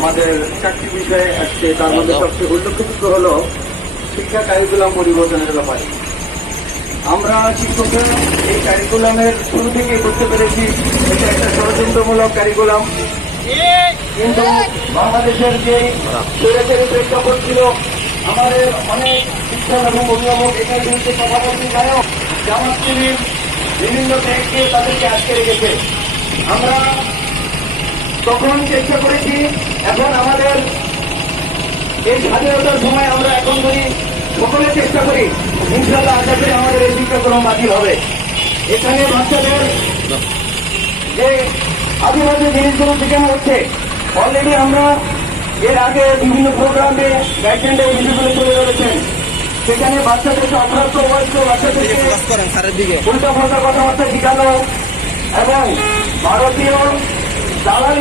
আমাদের 4টি বিষয় আসছে, তার মধ্যে সবচেয়ে উল্লেখযোগ্য হল শিক্ষা কারিকুলাম পরিবর্তনের ব্যাপারে। আমরা শিক্ষকরা এই কারিকুলামের শুরু থেকে করতে পেরেছি এটা একটা ষড়যন্ত্রমূলক কারিকুলাম, কিন্তু বাংলাদেশের যে স্বৈরাচারী প্রেক্ষাপট ছিল, আমাদের অনেক শিক্ষক এবং অভিভাবক এটার বিরুদ্ধে কথা বলতে জানেও জামাত শিবির বিভিন্ন ব্যাংক দিয়ে তাদেরকে আটকে রেখেছে। আমরা তখন চেষ্টা করেছি, এখন আমাদের এই স্বাধীনতার সময় আমরা এখন যদি সকলে চেষ্টা করি, ইনশাআল্লাহ আশা করি আমাদের এই শিক্ষাক্রম বাতিল হবে। এখানে বাচ্চাদের যে আদিবাসী জিনিসগুলো শেখানো হচ্ছে, অলরেডি আমরা এর আগে বিভিন্ন প্রোগ্রামে গাইডলাইনে এই বিষয়গুলো তুলে ধরেছেন। সেখানে বাচ্চাদেরকে অপ্রাপ্ত বয়স্ক বাচ্চাদেরকে উল্টা পাল্টা কথাবার্তা শেখানো এবং ভারতীয় দালাল